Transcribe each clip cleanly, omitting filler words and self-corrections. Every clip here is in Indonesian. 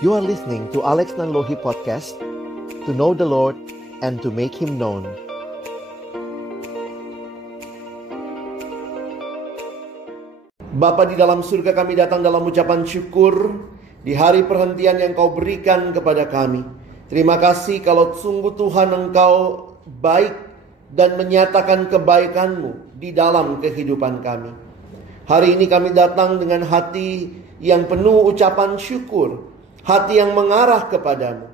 You are listening to Alex Nanlohi Podcast, to know the Lord and to make Him known. Bapa di dalam surga, kami datang dalam ucapan syukur di hari perhentian yang Kau berikan kepada kami. Terima kasih kalau sungguh Tuhan Engkau baik dan menyatakan kebaikan-Mu di dalam kehidupan kami. Hari ini kami datang dengan hati yang penuh ucapan syukur, hati yang mengarah kepadamu.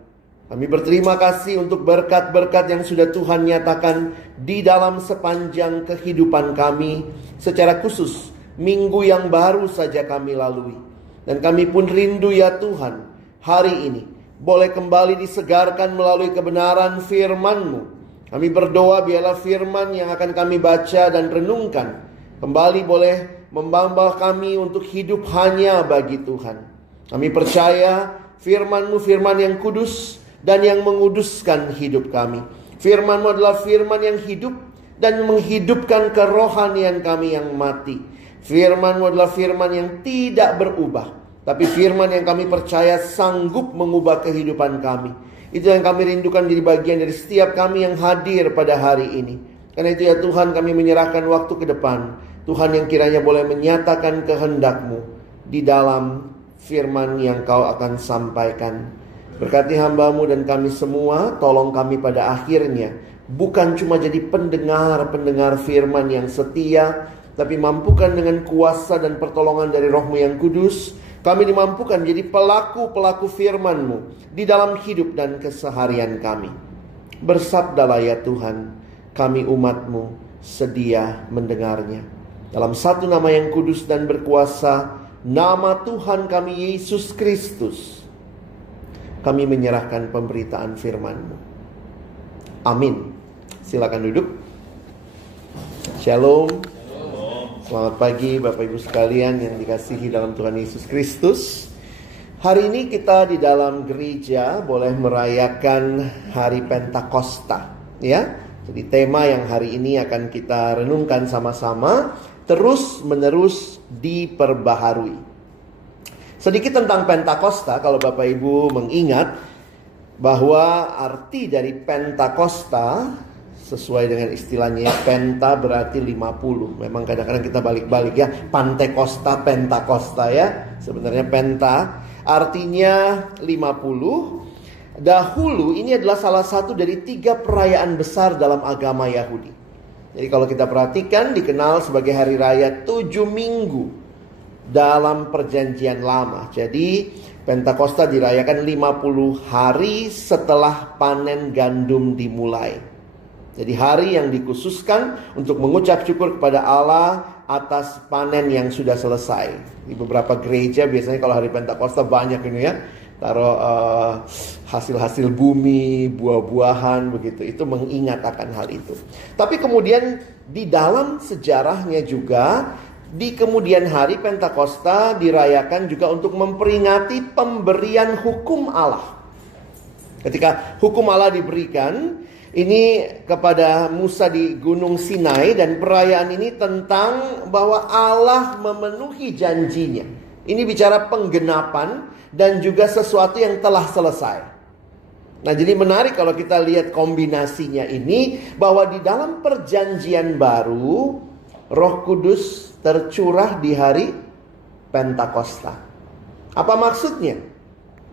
Kami berterima kasih untuk berkat-berkat yang sudah Tuhan nyatakan di dalam sepanjang kehidupan kami. Secara khusus minggu yang baru saja kami lalui. Dan kami pun rindu ya Tuhan, hari ini boleh kembali disegarkan melalui kebenaran firman-Mu. Kami berdoa biarlah firman yang akan kami baca dan renungkan kembali boleh membawa kami untuk hidup hanya bagi Tuhan. Kami percaya firman-Mu firman yang kudus dan yang menguduskan hidup kami. Firman-Mu adalah firman yang hidup dan menghidupkan kerohanian kami yang mati. Firman-Mu adalah firman yang tidak berubah, tapi firman yang kami percaya sanggup mengubah kehidupan kami. Itu yang kami rindukan jadi bagian dari setiap kami yang hadir pada hari ini. Karena itu ya Tuhan, kami menyerahkan waktu ke depan. Tuhan yang kiranya boleh menyatakan kehendak-Mu di dalam firman yang Kau akan sampaikan. Berkati hamba-Mu dan kami semua, tolong kami pada akhirnya bukan cuma jadi pendengar-pendengar firman yang setia, tapi mampukan dengan kuasa dan pertolongan dari Roh-Mu yang kudus, kami dimampukan jadi pelaku-pelaku firman-Mu di dalam hidup dan keseharian kami. Bersabdalah ya Tuhan, kami umat-Mu sedia mendengarnya. Dalam satu nama yang kudus dan berkuasa, nama Tuhan kami Yesus Kristus, kami menyerahkan pemberitaan firman-Mu. Amin. Silakan duduk. Shalom. Selamat pagi Bapak Ibu sekalian yang dikasihi dalam Tuhan Yesus Kristus. Hari ini kita di dalam gereja boleh merayakan hari Pentakosta, ya. Jadi tema yang hari ini akan kita renungkan sama-sama, terus menerus diperbaharui. Sedikit tentang Pentakosta, kalau Bapak Ibu mengingat bahwa arti dari Pentakosta sesuai dengan istilahnya, penta berarti 50. Memang kadang-kadang kita balik-balik ya, Pantekosta, Pentakosta ya. Sebenarnya penta artinya 50. Dahulu ini adalah salah satu dari 3 perayaan besar dalam agama Yahudi. Jadi kalau kita perhatikan, dikenal sebagai hari raya 7 minggu dalam perjanjian lama. Jadi Pentakosta dirayakan 50 hari setelah panen gandum dimulai. Jadi hari yang dikhususkan untuk mengucap syukur kepada Allah atas panen yang sudah selesai. Di beberapa gereja biasanya kalau hari Pentakosta banyak ini ya, taruh hasil-hasil bumi, buah-buahan begitu. Itu mengingat akan hal itu. Tapi kemudian di dalam sejarahnya juga, di kemudian hari Pentakosta dirayakan juga untuk memperingati pemberian hukum Allah. Ketika hukum Allah diberikan ini kepada Musa di Gunung Sinai, dan perayaan ini tentang bahwa Allah memenuhi janjinya. Ini bicara penggenapan dan juga sesuatu yang telah selesai. Nah, jadi menarik kalau kita lihat kombinasinya ini, bahwa di dalam perjanjian baru Roh Kudus tercurah di hari Pentakosta. Apa maksudnya?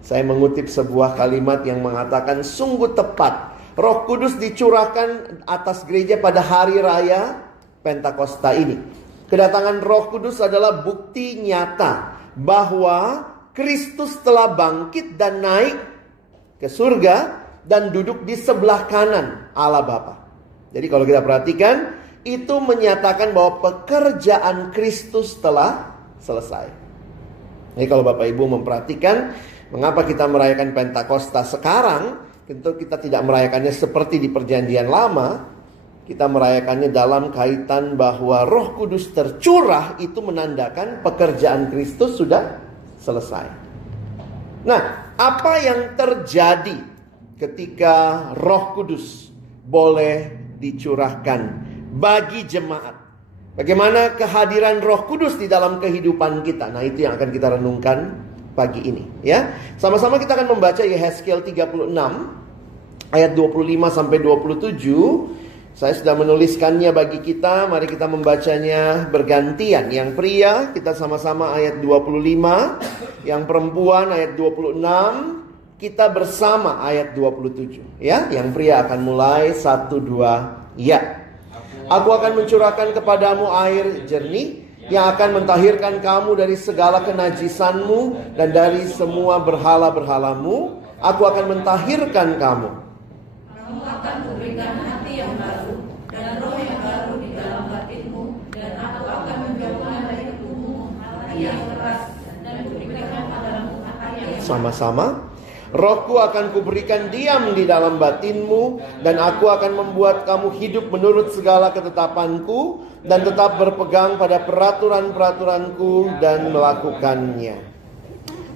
Saya mengutip sebuah kalimat yang mengatakan sungguh tepat. Roh Kudus dicurahkan atas gereja pada hari raya Pentakosta ini. Kedatangan Roh Kudus adalah bukti nyata bahwa Kristus telah bangkit dan naik ke surga dan duduk di sebelah kanan Allah Bapa. Jadi kalau kita perhatikan, itu menyatakan bahwa pekerjaan Kristus telah selesai. Jadi kalau Bapak Ibu memperhatikan, mengapa kita merayakan Pentakosta sekarang? Tentu kita tidak merayakannya seperti di perjanjian lama. Kita merayakannya dalam kaitan bahwa Roh Kudus tercurah, itu menandakan pekerjaan Kristus sudah selesai. Nah, apa yang terjadi ketika Roh Kudus boleh dicurahkan bagi jemaat? Bagaimana kehadiran Roh Kudus di dalam kehidupan kita? Nah, itu yang akan kita renungkan pagi ini, ya. Sama-sama kita akan membaca Yehezkiel 36 ayat 25 sampai 27. Saya sudah menuliskannya bagi kita. Mari kita membacanya bergantian. Yang pria kita sama-sama ayat 25, yang perempuan ayat 26, kita bersama ayat 27. Ya, yang pria akan mulai 1 2 ya. Aku akan mencurahkan kepadamu air jernih yang akan mentahirkan kamu dari segala kenajisanmu dan dari semua berhala-berhalamu. Aku akan mentahirkan kamu. Kamu akan kuberikan hati yang baru dan roh yang baru di dalam batinmu, dan aku akan menjauhkan dari tubuhmu hati yang keras dan kuberikan padamu hati yang sama-sama. Rohku akan kuberikan diam di dalam batinmu, dan aku akan membuat kamu hidup menurut segala ketetapanku dan tetap berpegang pada peraturan-peraturanku dan melakukannya.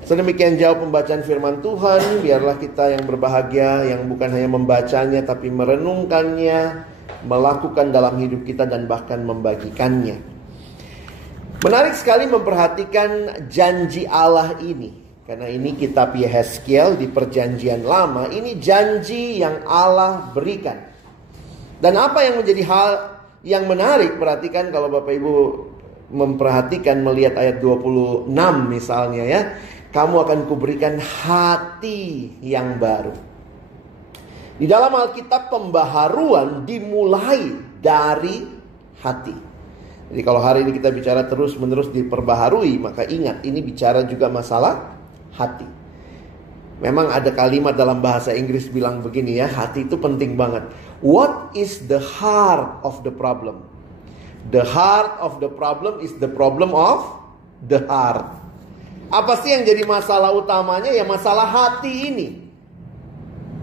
Sedemikian jauh pembacaan firman Tuhan. Biarlah kita yang berbahagia, yang bukan hanya membacanya tapi merenungkannya, melakukan dalam hidup kita dan bahkan membagikannya. Menarik sekali memperhatikan janji Allah ini. Karena ini kitab Yehezkiel di perjanjian lama. Ini janji yang Allah berikan. Dan apa yang menjadi hal yang menarik, perhatikan kalau Bapak Ibu memperhatikan, melihat ayat 26 misalnya ya. Kamu akan kuberikan hati yang baru. Di dalam Alkitab pembaharuan dimulai dari hati. Jadi kalau hari ini kita bicara terus menerus diperbaharui, maka ingat ini bicara juga masalah hati. Memang ada kalimat dalam bahasa Inggris bilang begini ya, hati itu penting banget. What is the heart of the problem? The heart of the problem is the problem of the heart. Apa sih yang jadi masalah utamanya? Ya masalah hati ini.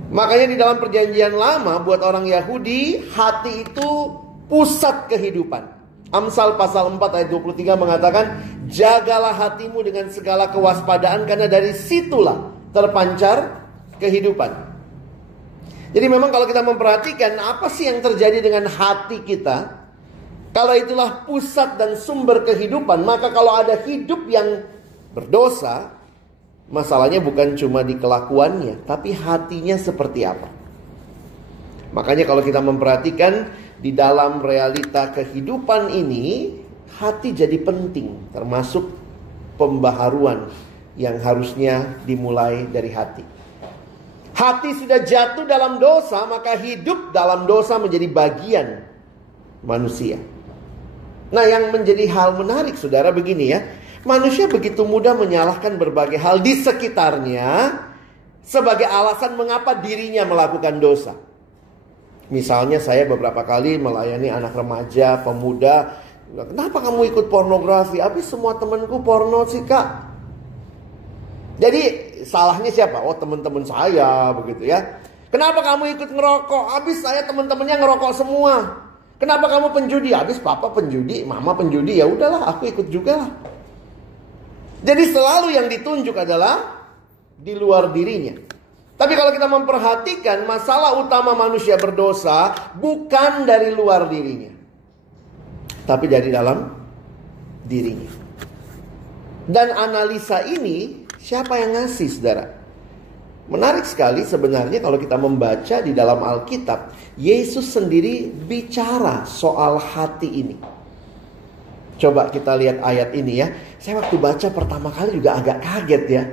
Makanya di dalam perjanjian lama buat orang Yahudi, hati itu pusat kehidupan. Amsal pasal 4 ayat 23 mengatakan, jagalah hatimu dengan segala kewaspadaan, karena dari situlah terpancar kehidupan. Jadi memang kalau kita memperhatikan apa sih yang terjadi dengan hati kita, kalau itulah pusat dan sumber kehidupan, maka kalau ada hidup yang berdosa, masalahnya bukan cuma di kelakuannya, tapi hatinya seperti apa. Makanya kalau kita memperhatikan di dalam realita kehidupan ini, hati jadi penting, termasuk pembaharuan yang harusnya dimulai dari hati. Hati sudah jatuh dalam dosa, maka hidup dalam dosa menjadi bagian manusia. Nah, yang menjadi hal menarik saudara begini ya. Manusia begitu mudah menyalahkan berbagai hal di sekitarnya sebagai alasan mengapa dirinya melakukan dosa. Misalnya saya beberapa kali melayani anak remaja, pemuda. Kenapa kamu ikut pornografi? Habis semua temanku porno sih kak. Jadi salahnya siapa? Oh teman-teman saya begitu ya. Kenapa kamu ikut ngerokok? Habis saya teman-temannya ngerokok semua. Kenapa kamu penjudi? Habis papa penjudi, mama penjudi. Ya udahlah aku ikut juga lah. Jadi selalu yang ditunjuk adalah di luar dirinya. Tapi kalau kita memperhatikan, masalah utama manusia berdosa bukan dari luar dirinya, tapi dari dalam dirinya. Dan analisa ini siapa yang ngasih saudara? Menarik sekali sebenarnya kalau kita membaca di dalam Alkitab, Yesus sendiri bicara soal hati ini. Coba kita lihat ayat ini ya. Saya waktu baca pertama kali juga agak kaget ya.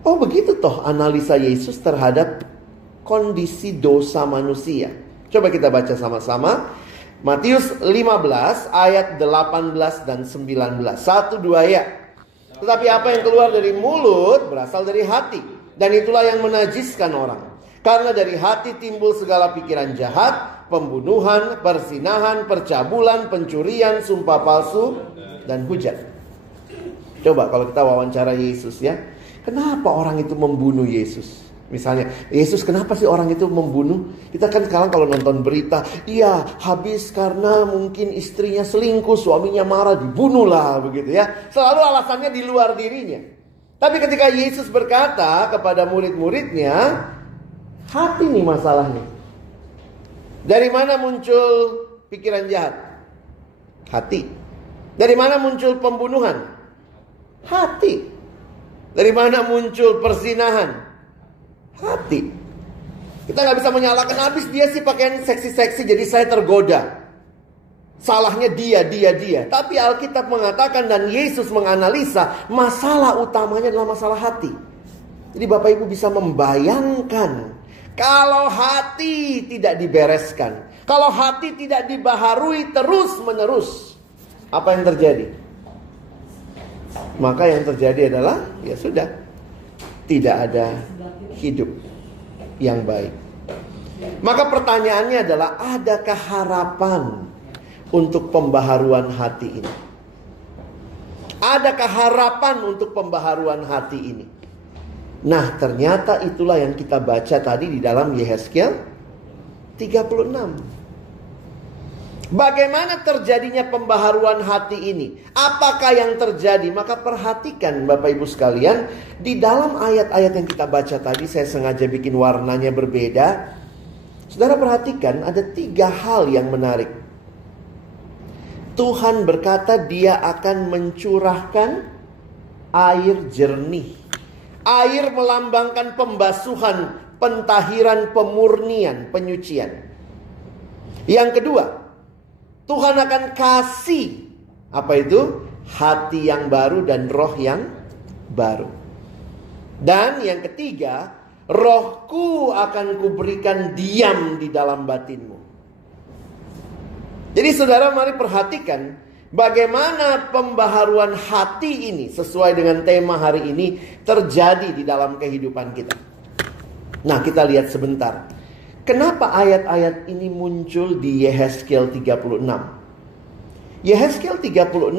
Oh begitu toh analisa Yesus terhadap kondisi dosa manusia. Coba kita baca sama-sama. Matius 15 ayat 18 dan 19. 1, 2 ya. Tetapi apa yang keluar dari mulut berasal dari hati, dan itulah yang menajiskan orang. Karena dari hati timbul segala pikiran jahat, pembunuhan, perzinahan, percabulan, pencurian, sumpah palsu, dan hujat. Coba kalau kita wawancara Yesus ya. Kenapa orang itu membunuh Yesus? Misalnya, Yesus kenapa sih orang itu membunuh? Kita kan sekarang kalau nonton berita, iya habis karena mungkin istrinya selingkuh, suaminya marah, dibunuhlah begitu ya. Selalu alasannya di luar dirinya. Tapi ketika Yesus berkata kepada murid-muridnya, hati nih masalahnya. Dari mana muncul pikiran jahat? Hati. Dari mana muncul pembunuhan? Hati. Dari mana muncul perzinahan? Hati. Kita nggak bisa menyalahkan, habis dia sih pakaian seksi-seksi jadi saya tergoda. Salahnya dia. Tapi Alkitab mengatakan dan Yesus menganalisa masalah utamanya adalah masalah hati. Jadi Bapak Ibu bisa membayangkan kalau hati tidak dibereskan, kalau hati tidak dibaharui terus-menerus, apa yang terjadi? Maka yang terjadi adalah ya sudah, tidak ada hidup yang baik. Maka pertanyaannya adalah, adakah harapan untuk pembaharuan hati ini? Adakah harapan untuk pembaharuan hati ini? Nah, ternyata itulah yang kita baca tadi di dalam Yehezkiel 36. Bagaimana terjadinya pembaharuan hati ini? Apakah yang terjadi? Maka perhatikan Bapak Ibu sekalian, di dalam ayat-ayat yang kita baca tadi, saya sengaja bikin warnanya berbeda. Saudara perhatikan, ada 3 hal yang menarik. Tuhan berkata dia akan mencurahkan air jernih. Air melambangkan pembasuhan, pentahiran, pemurnian, penyucian. Yang kedua, Tuhan akan kasih, apa itu? Hati yang baru dan roh yang baru. Dan yang ketiga, rohku akan kuberikan diam di dalam batinmu. Jadi saudara, mari perhatikan bagaimana pembaharuan hati ini sesuai dengan tema hari ini terjadi di dalam kehidupan kita. Nah, kita lihat sebentar. Kenapa ayat-ayat ini muncul di Yehezkiel 36? Yehezkiel 36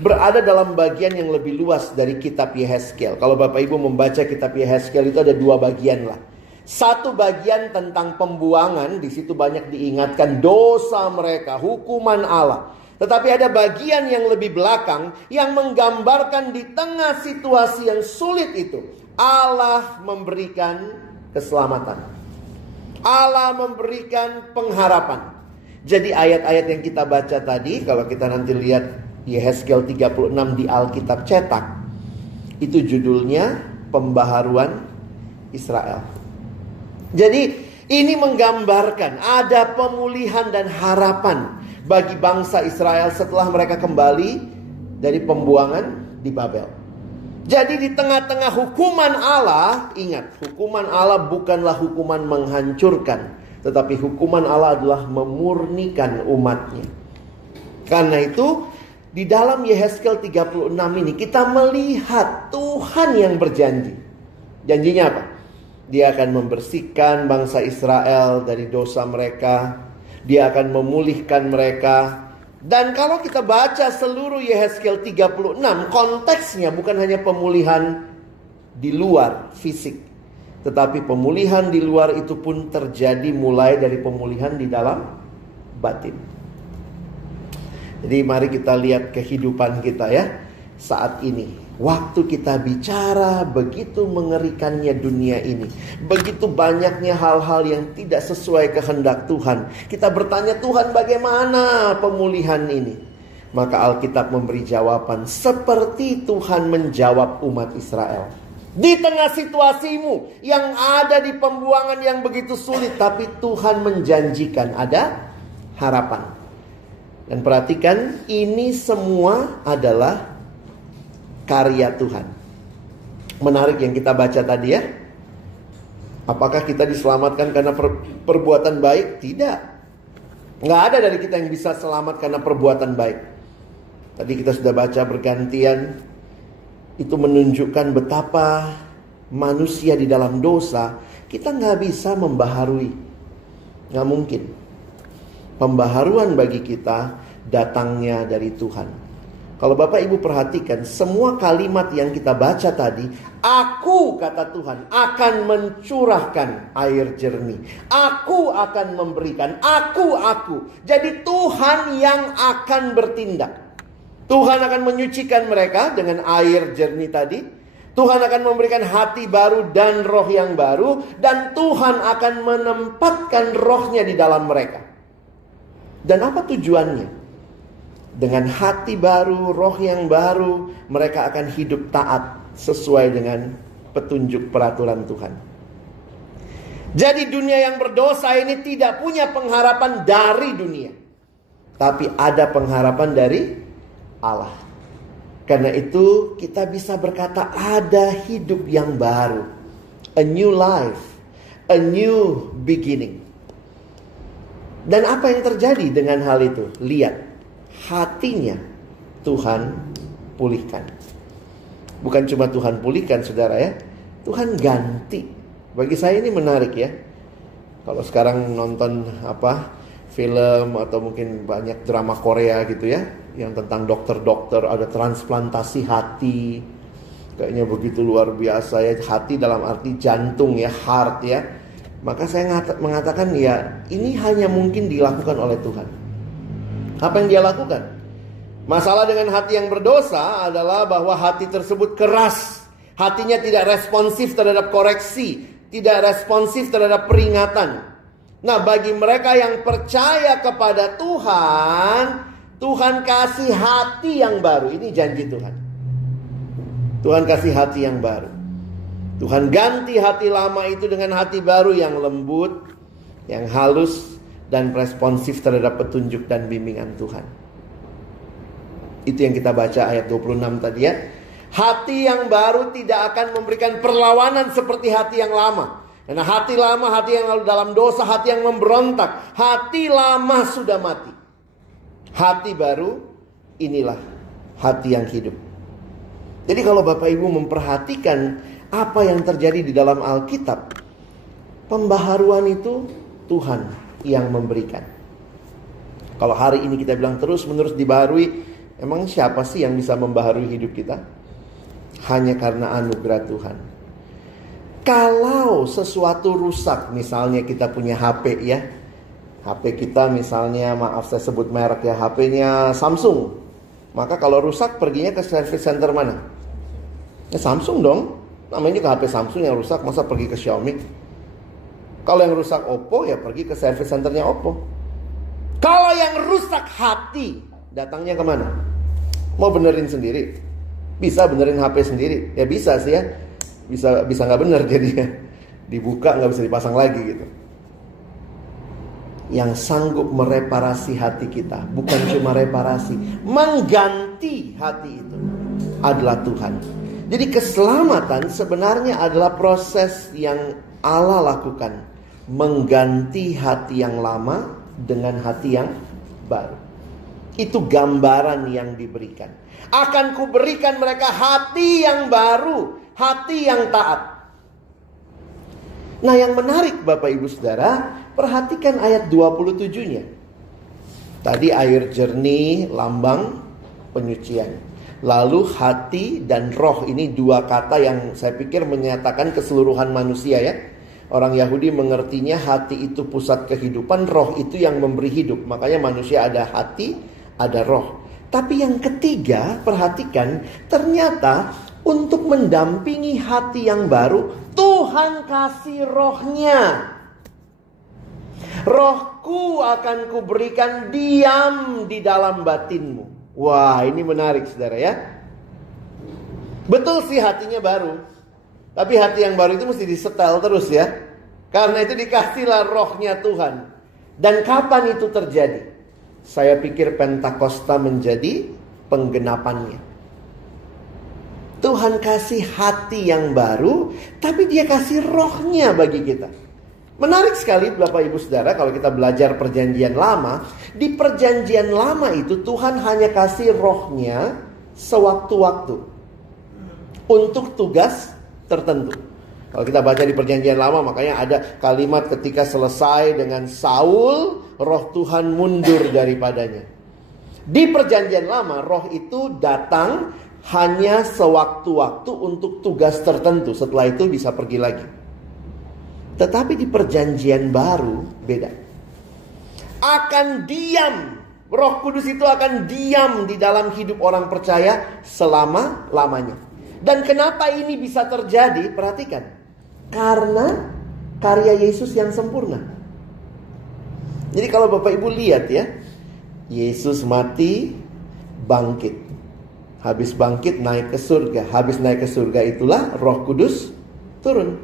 berada dalam bagian yang lebih luas dari kitab Yehezkiel. Kalau Bapak Ibu membaca kitab Yehezkiel itu ada 2 bagian lah. Satu bagian tentang pembuangan, di situ banyak diingatkan dosa mereka, hukuman Allah. Tetapi ada bagian yang lebih belakang yang menggambarkan di tengah situasi yang sulit itu, Allah memberikan keselamatan. Allah memberikan pengharapan. Jadi ayat-ayat yang kita baca tadi, kalau kita nanti lihat Yehezkiel 36 di Alkitab cetak, itu judulnya Pembaharuan Israel. Jadi ini menggambarkan ada pemulihan dan harapan bagi bangsa Israel setelah mereka kembali dari pembuangan di Babel. Jadi di tengah-tengah hukuman Allah, ingat, hukuman Allah bukanlah hukuman menghancurkan, tetapi hukuman Allah adalah memurnikan umatnya. Karena itu di dalam Yehezkiel 36 ini kita melihat Tuhan yang berjanji. Janjinya apa? Dia akan membersihkan bangsa Israel dari dosa mereka. Dia akan memulihkan mereka. Dan kalau kita baca seluruh Yehezkiel 36, konteksnya bukan hanya pemulihan di luar fisik, tetapi pemulihan di luar itu pun terjadi mulai dari pemulihan di dalam batin. Jadi mari kita lihat kehidupan kita ya saat ini. Waktu kita bicara, begitu mengerikannya dunia ini, begitu banyaknya hal-hal yang tidak sesuai kehendak Tuhan. Kita bertanya, Tuhan bagaimana pemulihan ini? Maka Alkitab memberi jawaban seperti Tuhan menjawab umat Israel. Di tengah situasimu yang ada di pembuangan yang begitu sulit, tapi Tuhan menjanjikan ada harapan. Dan perhatikan, ini semua adalah karya Tuhan. Menarik yang kita baca tadi ya. Apakah kita diselamatkan karena perbuatan baik? Tidak. Nggak ada dari kita yang bisa selamat karena perbuatan baik. Tadi kita sudah baca bergantian. Itu menunjukkan betapa manusia di dalam dosa, kita nggak bisa membaharui. Nggak mungkin. Pembaharuan bagi kita datangnya dari Tuhan. Kalau Bapak Ibu perhatikan, semua kalimat yang kita baca tadi, aku, kata Tuhan, akan mencurahkan air jernih. Aku akan memberikan, aku. Jadi Tuhan yang akan bertindak. Tuhan akan menyucikan mereka dengan air jernih tadi. Tuhan akan memberikan hati baru dan roh yang baru. Dan Tuhan akan menempatkan rohnya di dalam mereka. Dan apa tujuannya? Dengan hati baru, roh yang baru, mereka akan hidup taat sesuai dengan petunjuk peraturan Tuhan. Jadi dunia yang berdosa ini tidak punya pengharapan dari dunia, tapi ada pengharapan dari Allah. Karena itu kita bisa berkata ada hidup yang baru, a new life, a new beginning. Dan apa yang terjadi dengan hal itu? Lihat, hatinya Tuhan pulihkan. Bukan cuma Tuhan pulihkan, saudara ya, Tuhan ganti. Bagi saya ini menarik ya. Kalau sekarang nonton film atau mungkin banyak drama Korea gitu ya, yang tentang dokter-dokter, ada transplantasi hati. Kayaknya begitu luar biasa ya, hati dalam arti jantung ya, heart ya. Maka saya mengatakan ya, ini hanya mungkin dilakukan oleh Tuhan. Apa yang dia lakukan? Masalah dengan hati yang berdosa adalah bahwa hati tersebut keras. Hatinya tidak responsif terhadap koreksi, tidak responsif terhadap peringatan. Nah, bagi mereka yang percaya kepada Tuhan, Tuhan kasih hati yang baru. Ini janji Tuhan. Tuhan kasih hati yang baru. Tuhan ganti hati lama itu dengan hati baru yang lembut, yang halus, dan responsif terhadap petunjuk dan bimbingan Tuhan. Itu yang kita baca ayat 26 tadi ya. Hati yang baru tidak akan memberikan perlawanan seperti hati yang lama. Karena hati lama, hati yang lalu dalam dosa, hati yang memberontak. Hati lama sudah mati. Hati baru, inilah hati yang hidup. Jadi kalau Bapak Ibu memperhatikan apa yang terjadi di dalam Alkitab, pembaharuan itu Tuhan yang memberikan. Kalau hari ini kita bilang terus-menerus dibaharui, emang siapa sih yang bisa membaharui hidup kita? Hanya karena anugerah Tuhan. Kalau sesuatu rusak, misalnya kita punya HP ya, HP kita misalnya, maaf saya sebut merek ya, HP-nya Samsung. Maka kalau rusak perginya ke service center mana? Ya Samsung dong. Namanya juga HP Samsung yang rusak, masa pergi ke Xiaomi? Kalau yang rusak Oppo, ya pergi ke service centernya Oppo. Kalau yang rusak hati, datangnya kemana? Mau benerin sendiri? Bisa benerin HP sendiri? Ya bisa sih ya. Bisa nggak bener jadinya. Dibuka nggak bisa dipasang lagi gitu. Yang sanggup mereparasi hati kita, bukan cuma reparasi, mengganti hati itu adalah Tuhan. Jadi keselamatan sebenarnya adalah proses yang Allah lakukan, mengganti hati yang lama dengan hati yang baru. Itu gambaran yang diberikan. Akan kuberikan mereka hati yang baru, hati yang taat. Nah, yang menarik Bapak Ibu Saudara, perhatikan ayat 27-nya. Tadi air jernih, lambang penyucian. Lalu hati dan roh, ini dua kata yang saya pikir menyatakan keseluruhan manusia ya. Orang Yahudi mengertinya hati itu pusat kehidupan, roh itu yang memberi hidup. Makanya manusia ada hati, ada roh. Tapi yang ketiga, perhatikan, ternyata untuk mendampingi hati yang baru, Tuhan kasih rohnya. Rohku akan kuberikan diam di dalam batinmu. Wah, ini menarik saudara ya. Betul sih hatinya baru, tapi hati yang baru itu mesti disetel terus ya. Karena itu dikasihlah rohnya Tuhan. Dan kapan itu terjadi? Saya pikir Pentakosta menjadi penggenapannya. Tuhan kasih hati yang baru, tapi dia kasih rohnya bagi kita. Menarik sekali Bapak Ibu Saudara, kalau kita belajar perjanjian lama. Di perjanjian lama itu Tuhan hanya kasih rohnya sewaktu-waktu, untuk tugas tertentu. Kalau kita baca di perjanjian lama, makanya ada kalimat ketika selesai dengan Saul, roh Tuhan mundur daripadanya. Di perjanjian lama, roh itu datang hanya sewaktu-waktu untuk tugas tertentu. Setelah itu bisa pergi lagi. Tetapi di perjanjian baru beda. Akan diam. Roh Kudus itu akan diam di dalam hidup orang percaya selama-lamanya. Dan kenapa ini bisa terjadi? Perhatikan. Karena karya Yesus yang sempurna. Jadi kalau Bapak Ibu lihat ya, Yesus mati, bangkit. Habis bangkit naik ke surga. Habis naik ke surga itulah Roh Kudus turun.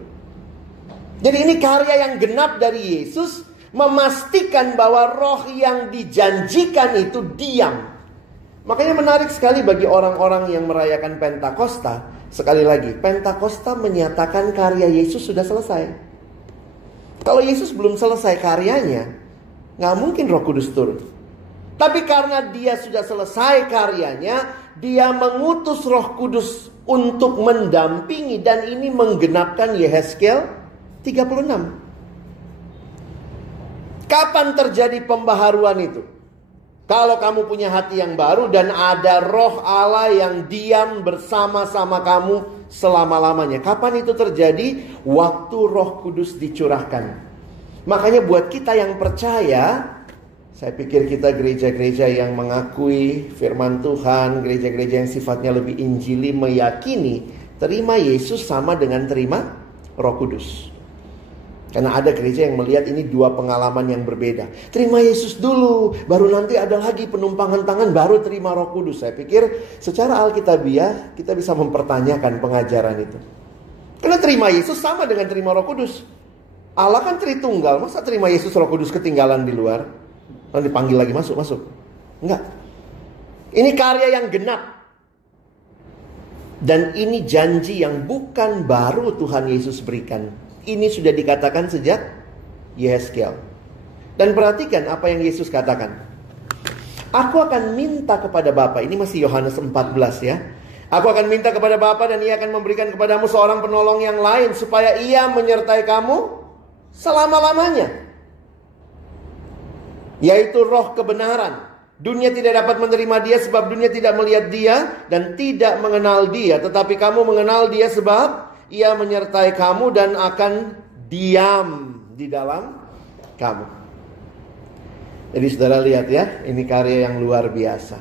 Jadi ini karya yang genap dari Yesus, memastikan bahwa roh yang dijanjikan itu diam. Makanya menarik sekali bagi orang-orang yang merayakan Pentakosta. Sekali lagi, Pentakosta menyatakan karya Yesus sudah selesai. Kalau Yesus belum selesai karyanya, nggak mungkin Roh Kudus turun. Tapi karena dia sudah selesai karyanya, dia mengutus Roh Kudus untuk mendampingi. Dan ini menggenapkan Yehezkiel 36. Kapan terjadi pembaharuan itu? Kalau kamu punya hati yang baru dan ada Roh Allah yang diam bersama-sama kamu selama-lamanya. Kapan itu terjadi? Waktu Roh Kudus dicurahkan. Makanya buat kita yang percaya, saya pikir kita gereja-gereja yang mengakui firman Tuhan, gereja-gereja yang sifatnya lebih injili, meyakini terima Yesus sama dengan terima Roh Kudus. Karena ada gereja yang melihat ini dua pengalaman yang berbeda. Terima Yesus dulu, baru nanti ada lagi penumpangan tangan, baru terima Roh Kudus. Saya pikir secara alkitabiah kita bisa mempertanyakan pengajaran itu. Karena terima Yesus sama dengan terima Roh Kudus. Allah kan Tritunggal, masa terima Yesus Roh Kudus ketinggalan di luar? Lalu dipanggil lagi, masuk. Enggak. Ini karya yang genap. Dan ini janji yang bukan baru Tuhan Yesus berikan. Ini sudah dikatakan sejak Yehezkiel. Dan perhatikan apa yang Yesus katakan. Aku akan minta kepada Bapa. Ini masih Yohanes 14 ya. Aku akan minta kepada Bapa dan ia akan memberikan kepadamu seorang penolong yang lain, supaya ia menyertai kamu selama-lamanya. Yaitu Roh kebenaran. Dunia tidak dapat menerima dia sebab dunia tidak melihat dia dan tidak mengenal dia. Tetapi kamu mengenal dia sebab ia menyertai kamu dan akan diam di dalam kamu. Jadi saudara lihat ya, ini karya yang luar biasa.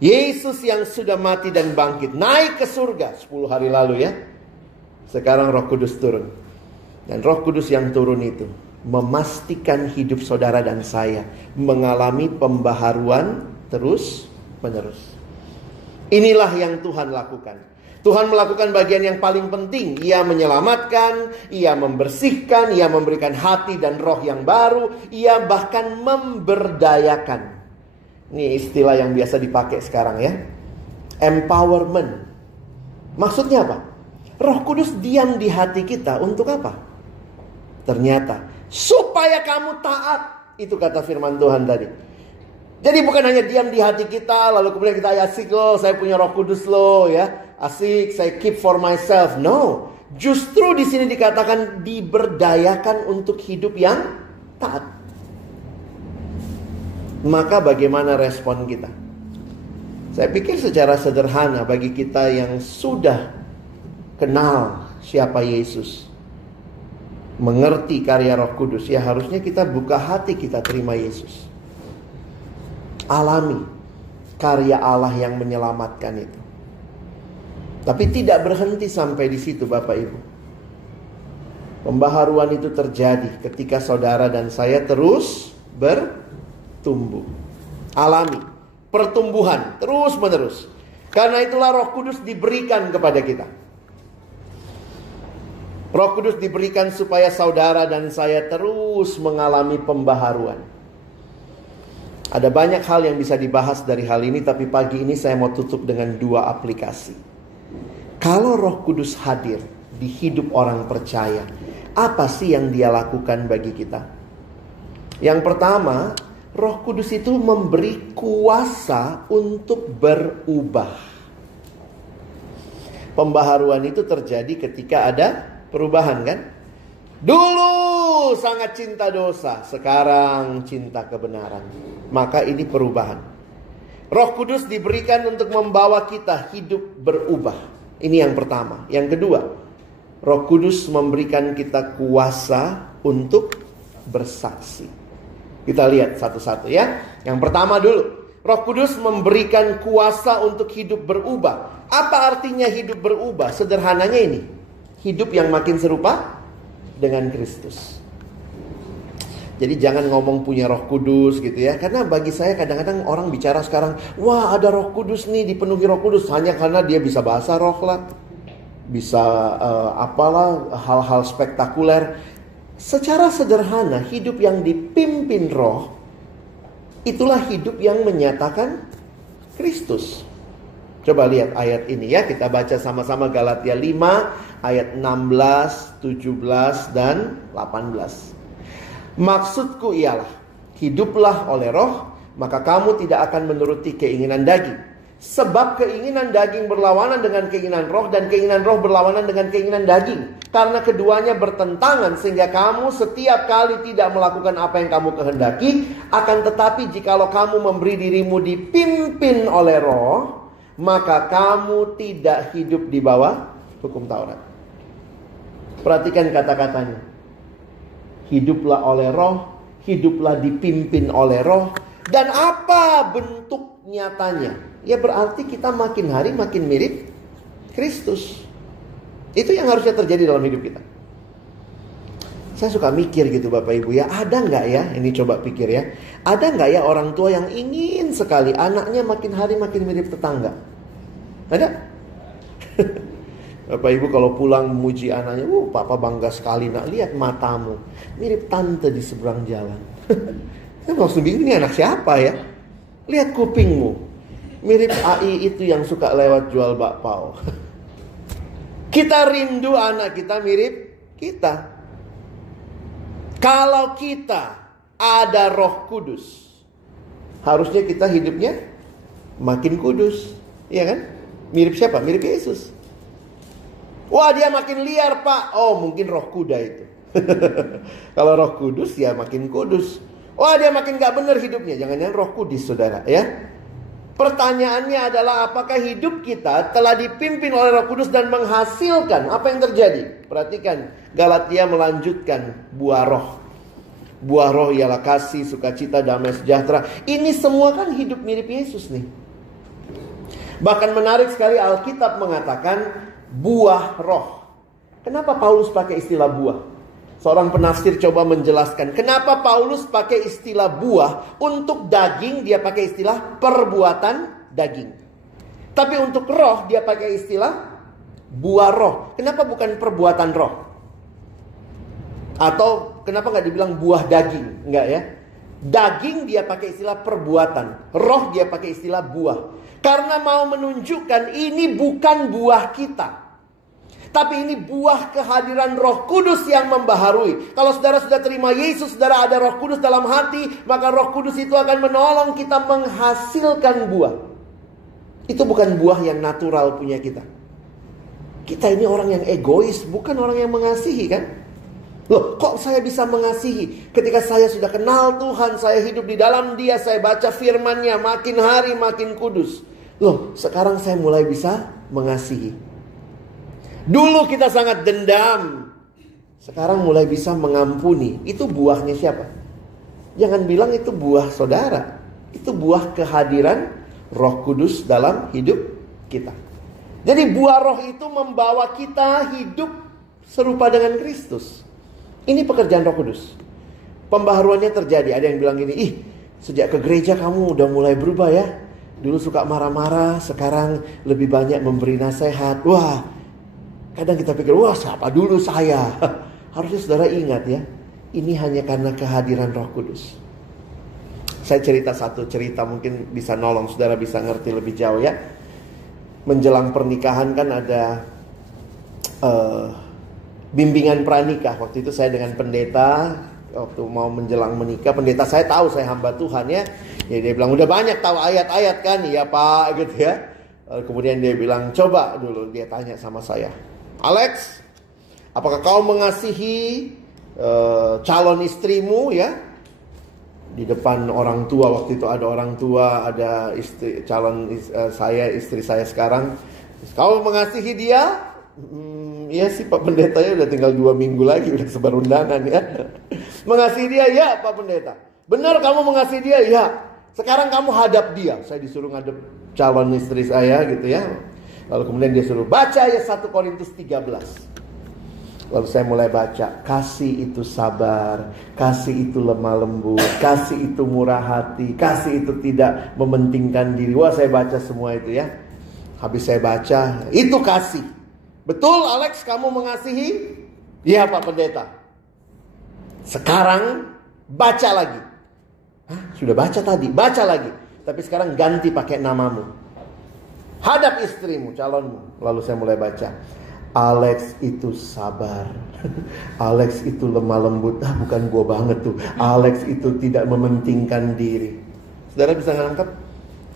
Yesus yang sudah mati dan bangkit, naik ke surga 10 hari lalu ya. Sekarang Roh Kudus turun. Dan Roh Kudus yang turun itu memastikan hidup saudara dan saya mengalami pembaharuan terus menerus. Inilah yang Tuhan lakukan. Tuhan melakukan bagian yang paling penting. Ia menyelamatkan, ia membersihkan, ia memberikan hati dan roh yang baru, ia bahkan memberdayakan. Ini istilah yang biasa dipakai sekarang ya. Empowerment. Maksudnya apa? Roh Kudus diam di hati kita untuk apa? Ternyata supaya kamu taat. Itu kata firman Tuhan tadi. Jadi bukan hanya diam di hati kita, lalu kemudian kita asik loh, saya punya Roh Kudus loh ya. Asik, saya keep for myself. No, justru di sini dikatakan diberdayakan untuk hidup yang taat. Maka bagaimana respon kita? Saya pikir secara sederhana bagi kita yang sudah kenal siapa Yesus, mengerti karya Roh Kudus, ya harusnya kita buka hati, kita terima Yesus. Alami karya Allah yang menyelamatkan itu. Tapi tidak berhenti sampai di situ Bapak Ibu. Pembaharuan itu terjadi ketika saudara dan saya terus bertumbuh. Alami pertumbuhan terus menerus. Karena itulah Roh Kudus diberikan kepada kita. Roh Kudus diberikan supaya saudara dan saya terus mengalami pembaharuan. Ada banyak hal yang bisa dibahas dari hal ini, tapi pagi ini saya mau tutup dengan 2 aplikasi. Kalau Roh Kudus hadir di hidup orang percaya, apa sih yang dia lakukan bagi kita? Yang pertama, Roh Kudus itu memberi kuasa untuk berubah. Pembaharuan itu terjadi ketika ada perubahan kan? Dulu sangat cinta dosa, sekarang cinta kebenaran. Maka ini perubahan. Roh Kudus diberikan untuk membawa kita hidup berubah. Ini yang pertama. Yang kedua, Roh Kudus memberikan kita kuasa untuk bersaksi. Kita lihat satu-satu ya. Yang pertama dulu, Roh Kudus memberikan kuasa untuk hidup berubah. Apa artinya hidup berubah? Sederhananya ini, hidup yang makin serupa dengan Kristus. Jadi jangan ngomong punya Roh Kudus gitu ya. Karena bagi saya kadang-kadang orang bicara sekarang, wah ada Roh Kudus nih, dipenuhi Roh Kudus. Hanya karena dia bisa bahasa roh lah, bisa apalah, hal-hal spektakuler. Secara sederhana, hidup yang dipimpin roh, itulah hidup yang menyatakan Kristus. Coba lihat ayat ini ya, kita baca sama-sama Galatia 5 ayat 16, 17 dan 18. Maksudku ialah, hiduplah oleh roh, maka kamu tidak akan menuruti keinginan daging. Sebab keinginan daging berlawanan dengan keinginan roh, dan keinginan roh berlawanan dengan keinginan daging. Karena keduanya bertentangan, sehingga kamu setiap kali tidak melakukan apa yang kamu kehendaki. Akan tetapi jikalau kamu memberi dirimu dipimpin oleh roh, maka kamu tidak hidup di bawah hukum Taurat. Perhatikan kata-katanya. Hiduplah oleh roh, hiduplah dipimpin oleh roh. Dan apa bentuk nyatanya? Ya berarti kita makin hari makin mirip Kristus. Itu yang harusnya terjadi dalam hidup kita. Saya suka mikir gitu Bapak Ibu ya. Ada nggak ya, ini coba pikir ya. Ada nggak ya orang tua yang ingin sekali anaknya makin hari makin mirip tetangga? Ada? Bapak Ibu kalau pulang memuji anaknya, papa bangga sekali nak, lihat matamu mirip tante di seberang jalan. Saya langsung bingung, ini anak siapa ya? Lihat kupingmu, mirip AI itu yang suka lewat jual bakpao. Kita rindu anak kita mirip kita. Kalau kita ada Roh Kudus, harusnya kita hidupnya makin kudus, iya kan? Mirip siapa? Mirip Yesus. Wah dia makin liar pak. Oh mungkin roh kuda itu. Kalau Roh Kudus ya makin kudus. Wah dia makin gak benar hidupnya. Jangan-jangan Roh Kudus saudara ya. Pertanyaannya adalah apakah hidup kita telah dipimpin oleh Roh Kudus dan menghasilkan apa yang terjadi. Perhatikan Galatia melanjutkan buah roh. Buah roh ialah kasih, sukacita, damai sejahtera. Ini semua kan hidup mirip Yesus nih. Bahkan menarik sekali Alkitab mengatakan buah roh. Kenapa Paulus pakai istilah buah? Seorang penafsir coba menjelaskan kenapa Paulus pakai istilah buah. Untuk daging dia pakai istilah perbuatan daging. Tapi untuk roh dia pakai istilah buah roh. Kenapa bukan perbuatan roh? Atau kenapa gak dibilang buah daging? Enggak ya. Daging dia pakai istilah perbuatan, roh dia pakai istilah buah. Karena mau menunjukkan ini bukan buah kita, tapi ini buah kehadiran Roh Kudus yang membaharui. Kalau saudara sudah terima Yesus, saudara ada Roh Kudus dalam hati, maka Roh Kudus itu akan menolong kita menghasilkan buah. Itu bukan buah yang natural punya kita. Kita ini orang yang egois, bukan orang yang mengasihi kan? Loh, kok saya bisa mengasihi? Ketika saya sudah kenal Tuhan, saya hidup di dalam Dia, saya baca firman-Nya, makin hari makin kudus. Loh, sekarang saya mulai bisa mengasihi. Dulu kita sangat dendam, sekarang mulai bisa mengampuni. Itu buahnya siapa? Jangan bilang itu buah saudara. Itu buah kehadiran Roh Kudus dalam hidup kita. Jadi buah roh itu membawa kita hidup serupa dengan Kristus. Ini pekerjaan Roh Kudus. Pembaharuannya terjadi. Ada yang bilang gini, sejak ke gereja kamu udah mulai berubah ya. Dulu suka marah-marah, sekarang lebih banyak memberi nasihat. Wah, kadang kita pikir, wah siapa dulu saya? Harusnya saudara ingat ya, ini hanya karena kehadiran Roh Kudus. Saya cerita satu cerita mungkin bisa nolong saudara bisa ngerti lebih jauh ya. Menjelang pernikahan kan ada bimbingan pranikah. Waktu itu saya dengan pendeta, waktu mau menjelang menikah, pendeta saya tahu saya hamba Tuhan ya. Ya dia bilang udah banyak tahu ayat-ayat kan, iya pak gitu ya. Lalu kemudian dia bilang coba dulu, dia tanya sama saya, Alex, apakah kau mengasihi calon istrimu ya? Di depan orang tua, waktu itu ada orang tua, ada istri istri saya sekarang. Kau mengasihi dia? Iya sih Pak Pendeta ya, udah tinggal 2 minggu lagi udah sebar undangan ya. Mengasihi dia ya Pak Pendeta. Benar kamu mengasihi dia ya. Sekarang kamu hadap dia. Saya disuruh ngadep calon istri saya gitu ya. Lalu kemudian dia suruh baca ya 1 Korintus 13. Lalu saya mulai baca, kasih itu sabar, kasih itu lemah lembut, kasih itu murah hati, kasih itu tidak mementingkan diri. Wah, saya baca semua itu ya. Habis saya baca, itu kasih. Betul Alex, kamu mengasihi? Iya Pak Pendeta. Sekarang baca lagi. Hah, sudah baca tadi, baca lagi. Tapi sekarang ganti pakai namamu. Hadap istrimu, calonmu. Lalu saya mulai baca. Alex itu sabar. Alex itu lemah lembut. Bukan gua banget tuh. Alex itu tidak mementingkan diri. Saudara bisa nangkep?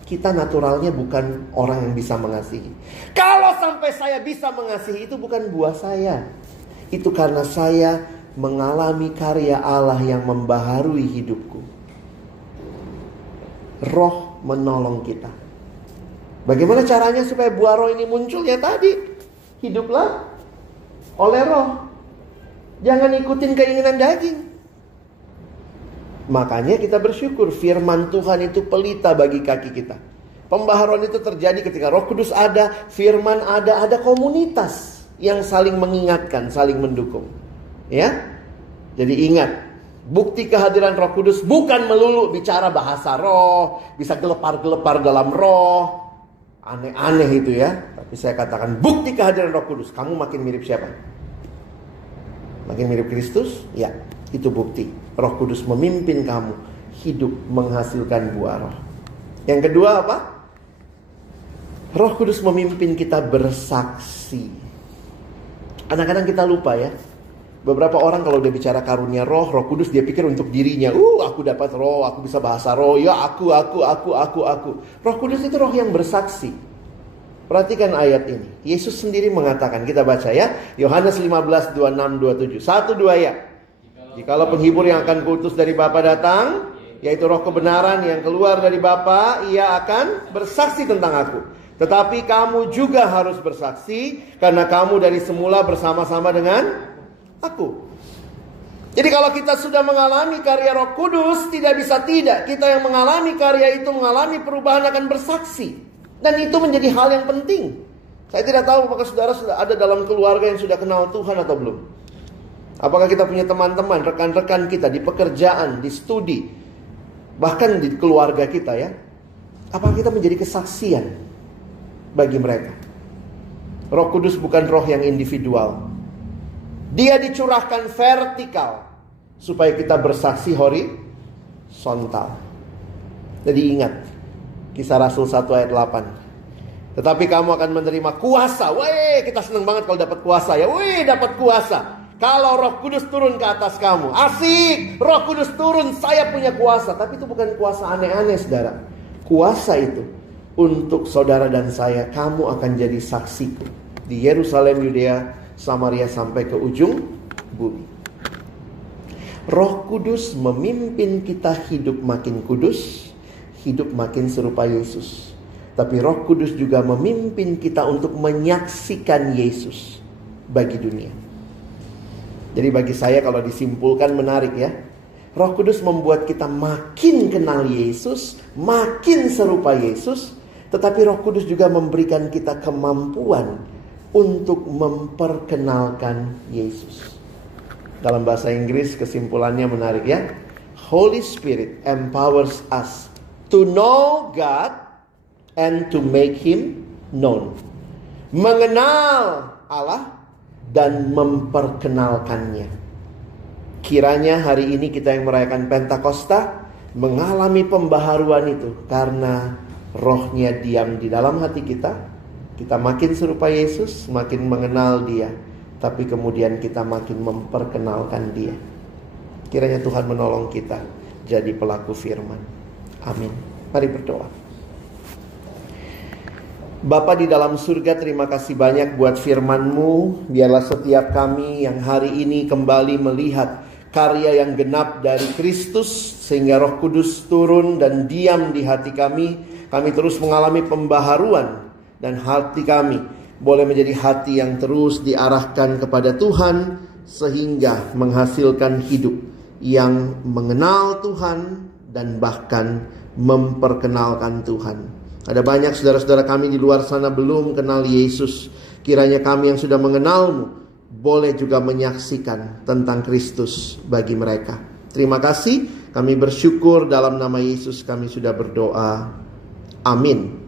Kita naturalnya bukan orang yang bisa mengasihi. Kalau sampai saya bisa mengasihi, itu bukan buah saya. Itu karena saya mengalami karya Allah yang membaharui hidupku. Roh menolong kita. Bagaimana caranya supaya buah roh ini muncul? Ya tadi, hiduplah oleh roh. Jangan ikutin keinginan daging. Makanya kita bersyukur firman Tuhan itu pelita bagi kaki kita. Pembaharuan itu terjadi ketika Roh Kudus ada, firman ada komunitas yang saling mengingatkan, saling mendukung. Ya. Jadi ingat, bukti kehadiran Roh Kudus bukan melulu bicara bahasa roh, bisa gelepar-gelepar dalam roh. Aneh-aneh itu ya. Tapi saya katakan bukti kehadiran Roh Kudus. Kamu makin mirip siapa? Makin mirip Kristus? Ya, itu bukti. Roh Kudus memimpin kamu hidup menghasilkan buah roh. Yang kedua apa? Roh Kudus memimpin kita bersaksi. Kadang-kadang kita lupa ya. Beberapa orang kalau udah bicara karunia roh Kudus dia pikir untuk dirinya. Aku dapat roh, aku bisa bahasa roh. Ya aku. Roh Kudus itu roh yang bersaksi. Perhatikan ayat ini. Yesus sendiri mengatakan, kita baca ya. Yohanes 15, 26, 27. 1-2 ya. Jikalau penghibur yang akan kuutus dari Bapa datang, yaitu roh kebenaran yang keluar dari Bapa, ia akan bersaksi tentang aku. Tetapi kamu juga harus bersaksi, karena kamu dari semula bersama-sama dengan aku. Jadi kalau kita sudah mengalami karya Roh Kudus, tidak bisa tidak. Kita yang mengalami karya itu, mengalami perubahan akan bersaksi. Dan itu menjadi hal yang penting. Saya tidak tahu apakah saudara sudah ada dalam keluarga yang sudah kenal Tuhan atau belum. Apakah kita punya teman-teman, rekan-rekan kita di pekerjaan, di studi, bahkan di keluarga kita ya. Apakah kita menjadi kesaksian bagi mereka? Roh Kudus bukan roh yang individual. Dia dicurahkan vertikal supaya kita bersaksi horizontal. Jadi ingat Kisah Rasul 1 ayat 8. Tetapi kamu akan menerima kuasa. Weh, kita senang banget kalau dapat kuasa ya. Weh, dapat kuasa. Kalau Roh Kudus turun ke atas kamu. Asik, Roh Kudus turun, saya punya kuasa. Tapi itu bukan kuasa aneh-aneh saudara. Kuasa itu untuk saudara dan saya, kamu akan jadi saksiku di Yerusalem, Yudea, Samaria sampai ke ujung bumi. Roh Kudus memimpin kita hidup makin kudus, hidup makin serupa Yesus. Tapi Roh Kudus juga memimpin kita untuk menyaksikan Yesus bagi dunia. Jadi bagi saya kalau disimpulkan menarik ya. Roh Kudus membuat kita makin kenal Yesus, makin serupa Yesus. Tetapi Roh Kudus juga memberikan kita kemampuan untuk memperkenalkan Yesus. Dalam bahasa Inggris kesimpulannya menarik ya. Holy Spirit empowers us to know God and to make Him known. Mengenal Allah dan memperkenalkannya. Kiranya hari ini kita yang merayakan Pentakosta mengalami pembaharuan itu. Karena rohnya diam di dalam hati kita. Kita makin serupa Yesus, makin mengenal Dia. Tapi kemudian kita makin memperkenalkan Dia. Kiranya Tuhan menolong kita jadi pelaku firman. Amin. Mari berdoa. Bapa di dalam surga, terima kasih banyak buat firman-Mu. Biarlah setiap kami yang hari ini kembali melihat karya yang genap dari Kristus, sehingga Roh Kudus turun dan diam di hati kami. Kami terus mengalami pembaharuan, dan hati kami boleh menjadi hati yang terus diarahkan kepada Tuhan, sehingga menghasilkan hidup yang mengenal Tuhan dan bahkan memperkenalkan Tuhan. Ada banyak saudara-saudara kami di luar sana belum kenal Yesus. Kiranya kami yang sudah mengenal-Mu boleh juga menyaksikan tentang Kristus bagi mereka. Terima kasih, kami bersyukur dalam nama Yesus kami sudah berdoa. Amin.